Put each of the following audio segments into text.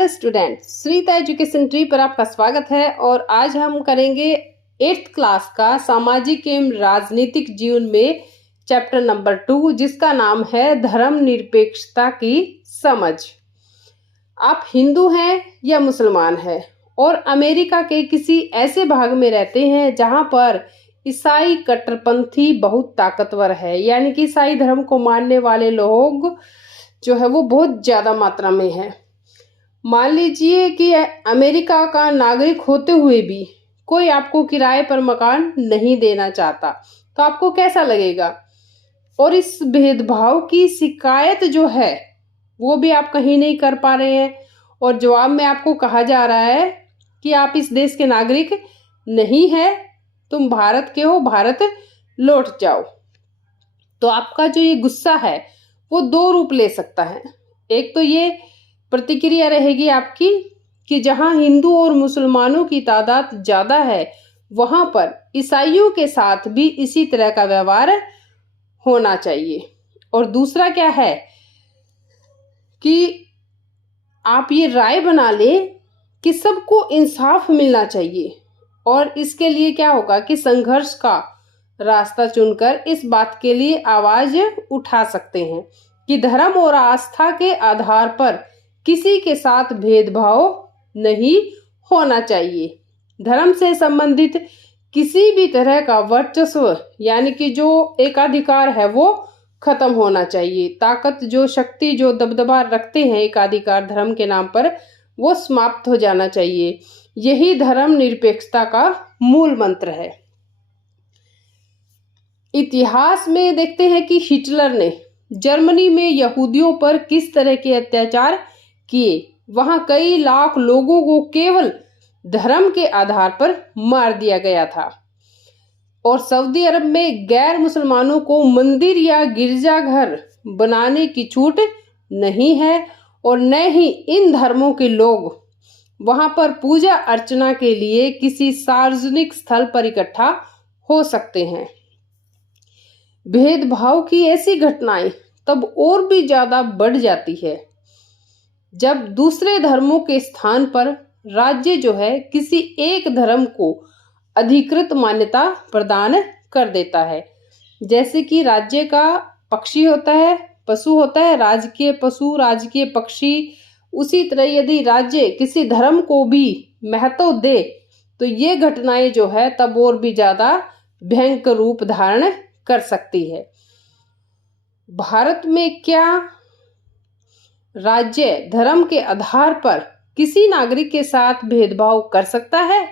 Student, Shrita education tree पर आपका स्वागत है। और आज हम करेंगे 8th क्लास का सामाजिक एवं राजनीतिक जीवन में चैप्टर नंबर 2, जिसका नाम है धर्मनिरपेक्षता की समझ। आप हिंदू हैं या मुसलमान हैं और अमेरिका के किसी ऐसे भाग में रहते हैं जहां पर ईसाई कट्टरपंथी बहुत ताकतवर है, यानी कि ईसाई धर्म को मानने वाले लोग जो है वो बहुत ज्यादा मात्रा में है। मान लीजिए कि अमेरिका का नागरिक होते हुए भी कोई आपको किराए पर मकान नहीं देना चाहता, तो आपको कैसा लगेगा? और इस भेदभाव की शिकायत जो है वो भी आप कहीं नहीं कर पा रहे हैं, और जवाब में आपको कहा जा रहा है कि आप इस देश के नागरिक नहीं है, तुम भारत के हो, भारत लौट जाओ। तो आपका जो ये गुस्सा है वो दो रूप ले सकता है। एक तो ये प्रतिक्रिया रहेगी आपकी कि जहां हिंदू और मुसलमानों की तादाद ज्यादा है वहां पर ईसाइयों के साथ भी इसी तरह का व्यवहार होना चाहिए। और दूसरा क्या है कि आप ये राय बना लें कि सबको इंसाफ मिलना चाहिए, और इसके लिए क्या होगा कि संघर्ष का रास्ता चुनकर इस बात के लिए आवाज उठा सकते हैं कि धर्म और आस्था के आधार पर किसी के साथ भेदभाव नहीं होना चाहिए। धर्म से संबंधित किसी भी तरह का वर्चस्व, यानी कि जो एकाधिकार है, वो खत्म होना चाहिए। ताकत, जो शक्ति, जो दबदबा रखते हैं एकाधिकार धर्म के नाम पर, वो समाप्त हो जाना चाहिए। यही धर्म निरपेक्षता का मूल मंत्र है। इतिहास में देखते हैं कि हिटलर ने जर्मनी में यहूदियों पर किस तरह के अत्याचार किए। वहां कई लाख लोगों को केवल धर्म के आधार पर मार दिया गया था। और सऊदी अरब में गैर मुसलमानों को मंदिर या गिरजाघर बनाने की छूट नहीं है, और न ही इन धर्मों के लोग वहां पर पूजा अर्चना के लिए किसी सार्वजनिक स्थल पर इकट्ठा हो सकते हैं। भेदभाव की ऐसी घटनाएं तब और भी ज्यादा बढ़ जाती है जब दूसरे धर्मों के स्थान पर राज्य जो है किसी एक धर्म को अधिकृत मान्यता प्रदान कर देता है। जैसे कि राज्य का पक्षी होता है, पशु होता है, राजकीय पशु, राजकीय पक्षी। उसी तरह यदि राज्य किसी धर्म को भी महत्व दे तो ये घटनाएं जो है तब और भी ज्यादा भयंकर रूप धारण कर सकती है। भारत में क्या राज्य धर्म के आधार पर किसी नागरिक के साथ भेदभाव कर सकता है?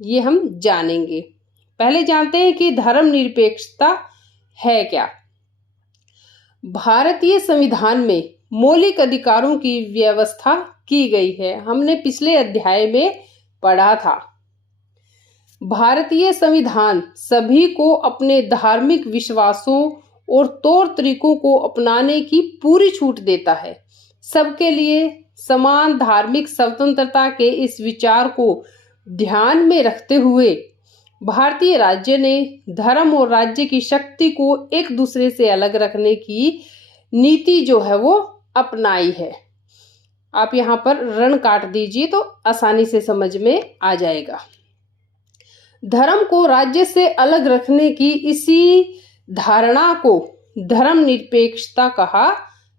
ये हम जानेंगे। पहले जानते हैं कि धर्मनिरपेक्षता है क्या। भारतीय संविधान में मौलिक अधिकारों की व्यवस्था की गई है। हमने पिछले अध्याय में पढ़ा था। भारतीय संविधान सभी को अपने धार्मिक विश्वासों और तौर तरीकों को अपनाने की पूरी छूट देता है। सबके लिए समान धार्मिक स्वतंत्रता के इस विचार को ध्यान में रखते हुए भारतीय राज्य ने धर्म और राज्य की शक्ति को एक दूसरे से अलग रखने की नीति जो है वो अपनाई है। आप यहाँ पर रण काट दीजिए तो आसानी से समझ में आ जाएगा। धर्म को राज्य से अलग रखने की इसी धारणा को धर्मनिरपेक्षता कहा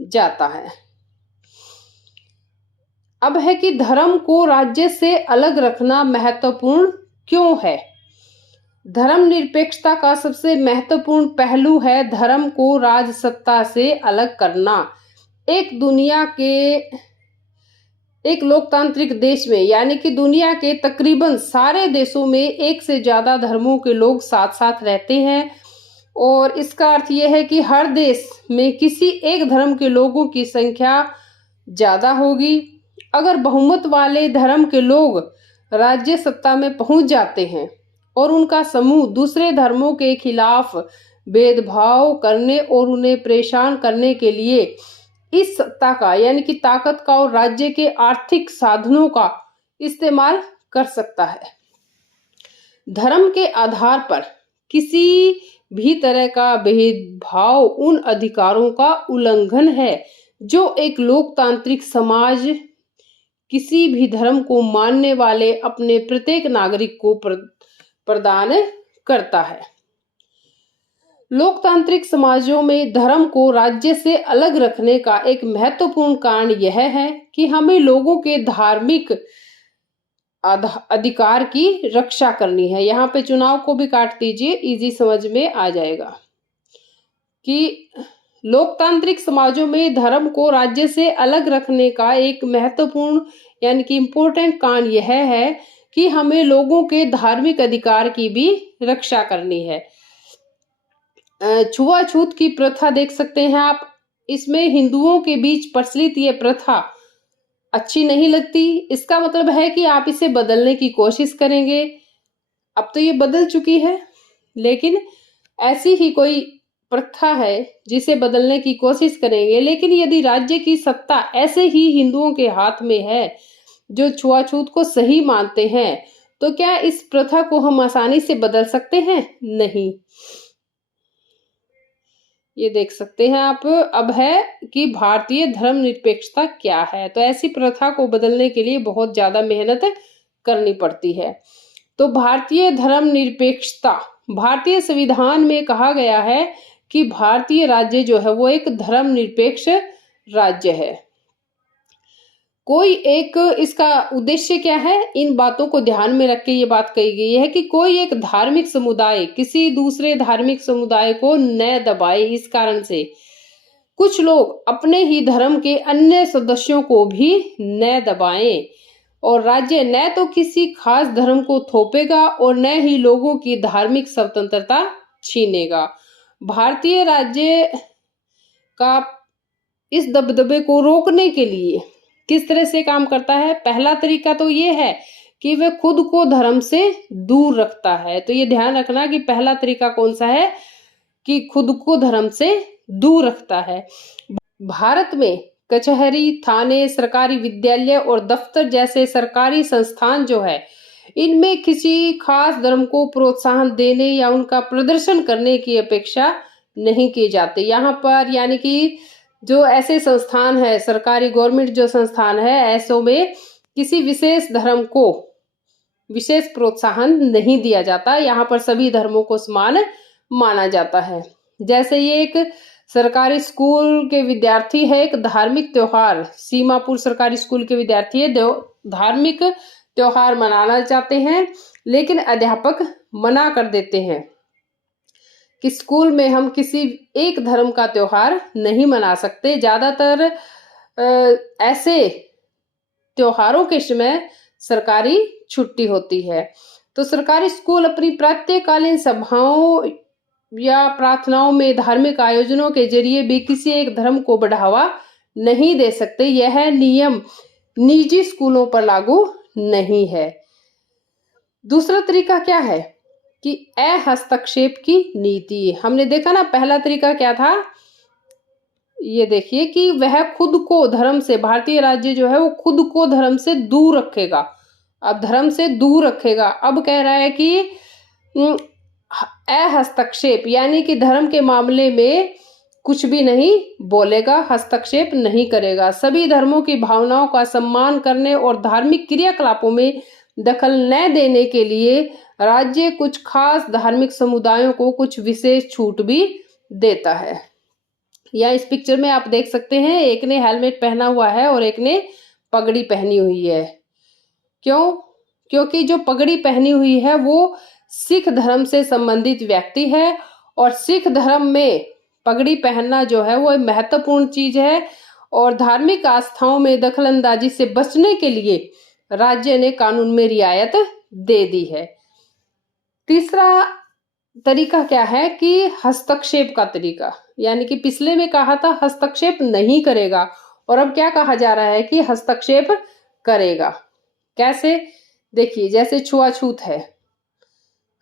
जाता है। अब है कि धर्म को राज्य से अलग रखना महत्वपूर्ण क्यों है? धर्मनिरपेक्षता का सबसे महत्वपूर्ण पहलू है धर्म को राजसत्ता से अलग करना। एक लोकतांत्रिक देश में, यानी कि दुनिया के तकरीबन सारे देशों में एक से ज्यादा धर्मों के लोग साथ साथ रहते हैं, और इसका अर्थ यह है कि हर देश में किसी एक धर्म के लोगों की संख्या ज्यादा होगी। अगर बहुमत वाले धर्म के लोग राज्य सत्ता में पहुंच जाते हैं और उनका समूह दूसरे धर्मों के खिलाफ भेदभाव करने और उन्हें परेशान करने के लिए इस सत्ता का, यानी कि ताकत का और राज्य के आर्थिक साधनों का इस्तेमाल कर सकता है। धर्म के आधार पर किसी भी तरह का भेदभाव उन अधिकारों का उल्लंघन है जो एक लोकतांत्रिक समाज किसी भी धर्म को मानने वाले अपने प्रत्येक नागरिक को प्रदान करता है। लोकतांत्रिक समाजों में धर्म को राज्य से अलग रखने का एक महत्वपूर्ण कारण यह है कि हमें लोगों के धार्मिक अधिकार की रक्षा करनी है। यहाँ पे चुनाव को भी काट दीजिए, इजी समझ में आ जाएगा कि लोकतांत्रिक समाजों में धर्म को राज्य से अलग रखने का एक महत्वपूर्ण यानी कि इम्पोर्टेंट कारण यह है कि हमें लोगों के धार्मिक अधिकार की भी रक्षा करनी है। छुआछूत की प्रथा देख सकते हैं आप, इसमें हिंदुओं के बीच प्रचलित ये प्रथा अच्छी नहीं लगती। इसका मतलब है कि आप इसे बदलने की कोशिश करेंगे। अब तो ये बदल चुकी है, लेकिन ऐसी ही कोई प्रथा है जिसे बदलने की कोशिश करेंगे। लेकिन यदि राज्य की सत्ता ऐसे ही हिंदुओं के हाथ में है जो छुआछूत को सही मानते हैं, तो क्या इस प्रथा को हम आसानी से बदल सकते हैं? नहीं। ये देख सकते हैं आप। अब है कि भारतीय धर्मनिरपेक्षता क्या है। तो ऐसी प्रथा को बदलने के लिए बहुत ज्यादा मेहनत करनी पड़ती है। तो भारतीय धर्मनिरपेक्षता, भारतीय संविधान में कहा गया है कि भारतीय राज्य जो है वो एक धर्मनिरपेक्ष राज्य है। कोई एक, इसका उद्देश्य क्या है, इन बातों को ध्यान में रख के ये बात कही गई है कि कोई एक धार्मिक समुदाय किसी दूसरे धार्मिक समुदाय को न दबाए। इस कारण से कुछ लोग अपने ही धर्म के अन्य सदस्यों को भी न दबाएं, और राज्य न तो किसी खास धर्म को थोपेगा और न ही लोगों की धार्मिक स्वतंत्रता छीनेगा। भारतीय राज्य का इस दबदबे को रोकने के लिए किस तरह से काम करता है? पहला तरीका तो ये है कि वह खुद को धर्म से दूर रखता है। तो ये ध्यान रखना कि पहला तरीका कौन सा है, कि खुद को धर्म से दूर रखता है। भारत में कचहरी, थाने, सरकारी विद्यालय और दफ्तर जैसे सरकारी संस्थान जो है, इनमें किसी खास धर्म को प्रोत्साहन देने या उनका प्रदर्शन करने की अपेक्षा नहीं की जाती। यहाँ पर यानी कि जो ऐसे संस्थान है, सरकारी गवर्नमेंट जो संस्थान है, ऐसों में किसी विशेष धर्म को विशेष प्रोत्साहन नहीं दिया जाता। यहाँ पर सभी धर्मों को समान माना जाता है। जैसे ये एक सरकारी स्कूल के विद्यार्थी है, एक धार्मिक त्योहार, सीमापुर सरकारी स्कूल के विद्यार्थी है, धार्मिक त्योहार मनाना चाहते हैं, लेकिन अध्यापक मना कर देते हैं कि स्कूल में हम किसी एक धर्म का त्योहार नहीं मना सकते। ज्यादातर ऐसे त्योहारों के समय सरकारी छुट्टी होती है। तो सरकारी स्कूल अपनी प्रातःकालीन सभाओं या प्रार्थनाओं में धार्मिक आयोजनों के जरिए भी किसी एक धर्म को बढ़ावा नहीं दे सकते। यह नियम निजी स्कूलों पर लागू नहीं है। दूसरा तरीका क्या है कि हस्तक्षेप की नीति। हमने देखा ना, पहला तरीका क्या था, ये देखिए कि वह खुद को धर्म से, भारतीय राज्य जो है वो खुद को धर्म से दूर रखेगा। अब धर्म से दूर रखेगा, अब कह रहा है कि हस्तक्षेप यानी कि धर्म के मामले में कुछ भी नहीं बोलेगा, हस्तक्षेप नहीं करेगा। सभी धर्मों की भावनाओं का सम्मान करने और धार्मिक क्रियाकलापों में दखल न देने के लिए राज्य कुछ खास धार्मिक समुदायों को कुछ विशेष छूट भी देता है। या इस पिक्चर में आप देख सकते हैं, एक ने हेलमेट पहना हुआ है और एक ने पगड़ी पहनी हुई है। क्यों? क्योंकि जो पगड़ी पहनी हुई है वो सिख धर्म से संबंधित व्यक्ति है, और सिख धर्म में पगड़ी पहनना जो है वो महत्वपूर्ण चीज है, और धार्मिक आस्थाओं में दखलंदाजी से बचने के लिए राज्य ने कानून में रियायत दे दी है। तीसरा तरीका क्या है कि हस्तक्षेप का तरीका, यानी कि पिछले में कहा था हस्तक्षेप नहीं करेगा, और अब क्या कहा जा रहा है कि हस्तक्षेप करेगा। कैसे? देखिए, जैसे छुआछूत है,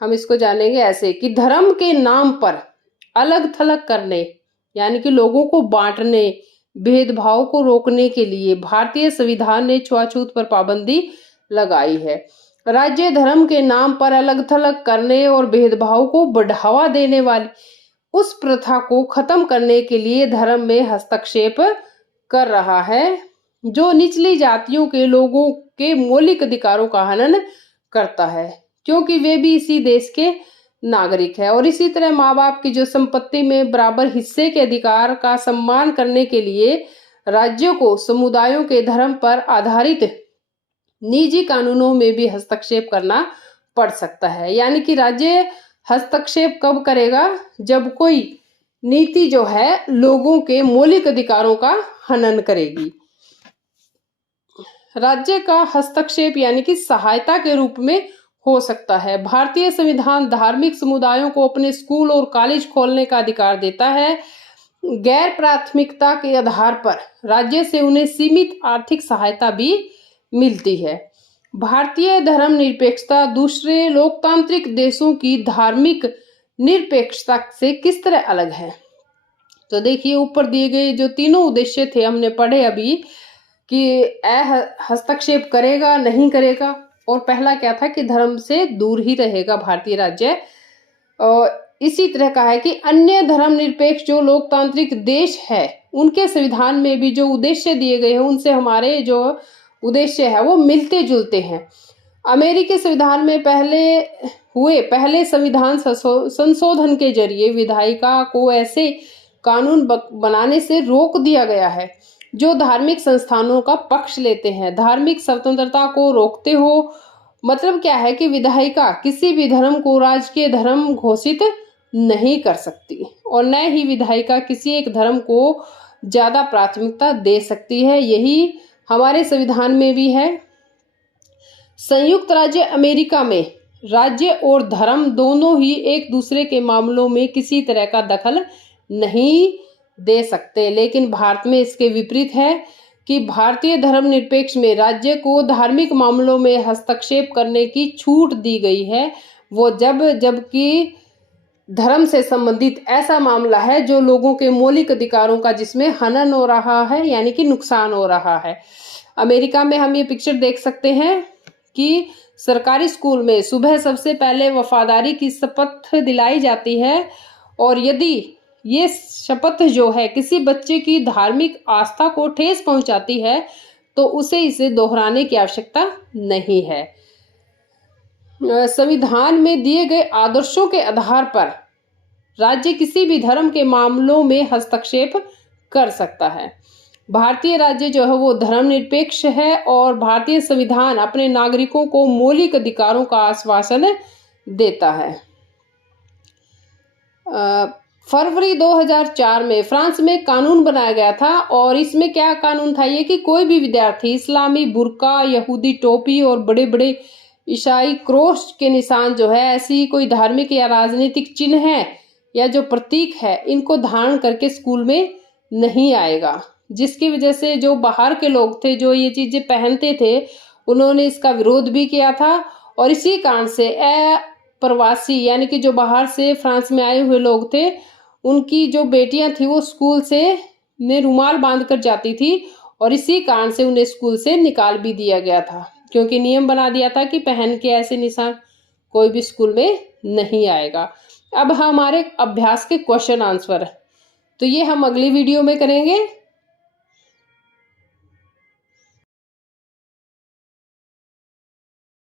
हम इसको जानेंगे ऐसे कि धर्म के नाम पर अलग थलग करने यानी कि लोगों को बांटने, भेदभाव को रोकने के लिए भारतीय संविधान ने छुआछूत पर पाबंदी लगाई है। राज्य धर्म के नाम पर अलग थलग करने और भेदभाव को बढ़ावा देने वाली उस प्रथा को खत्म करने के लिए धर्म में हस्तक्षेप कर रहा है। जो निचली जातियों के लोगों के मौलिक अधिकारों का हनन करता है, क्योंकि वे भी इसी देश के नागरिक है। और इसी तरह माँ बाप की जो संपत्ति में बराबर हिस्से के अधिकार का सम्मान करने के लिए राज्यों को समुदायों के धर्म पर आधारित निजी कानूनों में भी हस्तक्षेप करना पड़ सकता है। यानी कि राज्य हस्तक्षेप कब करेगा? जब कोई नीति जो है लोगों के मौलिक अधिकारों का हनन करेगी। राज्य का हस्तक्षेप यानी कि सहायता के रूप में हो सकता है। भारतीय संविधान धार्मिक समुदायों को अपने स्कूल और कॉलेज खोलने का अधिकार देता है। गैर प्राथमिकता के आधार पर राज्य से उन्हें सीमित आर्थिक सहायता भी मिलती है। भारतीय धर्मनिरपेक्षता दूसरे लोकतांत्रिक देशों की धार्मिक निरपेक्षता से किस तरह अलग है? तो देखिए, ऊपर दिए गए जो तीनों उद्देश्य थे हमने पढ़े अभी कि हस्तक्षेप करेगा नहीं करेगा, और पहला क्या था कि धर्म से दूर ही रहेगा भारतीय राज्य। और इसी तरह का है कि अन्य धर्मनिरपेक्ष जो लोकतांत्रिक देश है उनके संविधान में भी जो उद्देश्य दिए गए हैं उनसे हमारे जो उद्देश्य है वो मिलते जुलते हैं। अमेरिकी संविधान में पहले संविधान संशोधन के जरिए विधायिका को ऐसे कानून बनाने से रोक दिया गया है जो धार्मिक संस्थानों का पक्ष लेते हैं, धार्मिक स्वतंत्रता को रोकते हो। मतलब क्या है कि विधायिका किसी भी धर्म को राजकीय धर्म घोषित नहीं कर सकती और न ही विधायिका किसी एक धर्म को ज्यादा प्राथमिकता दे सकती है। यही हमारे संविधान में भी है। संयुक्त राज्य अमेरिका में राज्य और धर्म दोनों ही एक दूसरे के मामलों में किसी तरह का दखल नहीं दे सकते, लेकिन भारत में इसके विपरीत है कि भारतीय धर्मनिरपेक्ष में राज्य को धार्मिक मामलों में हस्तक्षेप करने की छूट दी गई है। वो जबकि धर्म से संबंधित ऐसा मामला है जो लोगों के मौलिक अधिकारों का जिसमें हनन हो रहा है यानी कि नुकसान हो रहा है। अमेरिका में हम ये पिक्चर देख सकते हैं कि सरकारी स्कूल में सुबह सबसे पहले वफादारी की शपथ दिलाई जाती है, और यदि ये शपथ जो है किसी बच्चे की धार्मिक आस्था को ठेस पहुंचाती है तो उसे इसे दोहराने की आवश्यकता नहीं है। संविधान में दिए गए आदर्शों के आधार पर राज्य किसी भी धर्म के मामलों में हस्तक्षेप कर सकता है। भारतीय राज्य जो है वो धर्मनिरपेक्ष है और भारतीय संविधान अपने नागरिकों को मौलिक अधिकारों का आश्वासन देता है। फरवरी 2004 में फ्रांस में कानून बनाया गया था, और इसमें क्या कानून था ये कि कोई भी विद्यार्थी इस्लामी बुर्का, यहूदी टोपी और बड़े बड़े ईसाई क्रॉस के निशान जो है, ऐसी कोई धार्मिक या राजनीतिक चिन्ह है या जो प्रतीक है, इनको धारण करके स्कूल में नहीं आएगा। जिसकी वजह से जो बाहर के लोग थे जो ये चीजें पहनते थे उन्होंने इसका विरोध भी किया था, और इसी कारण से प्रवासी यानी कि जो बाहर से फ्रांस में आए हुए लोग थे उनकी जो बेटियां थी वो स्कूल से में रुमाल बांध कर जाती थी, और इसी कारण से उन्हें स्कूल से निकाल भी दिया गया था, क्योंकि नियम बना दिया था कि पहन के ऐसे निशान कोई भी स्कूल में नहीं आएगा। अब हमारे अभ्यास के क्वेश्चन आंसर तो ये हम अगली वीडियो में करेंगे।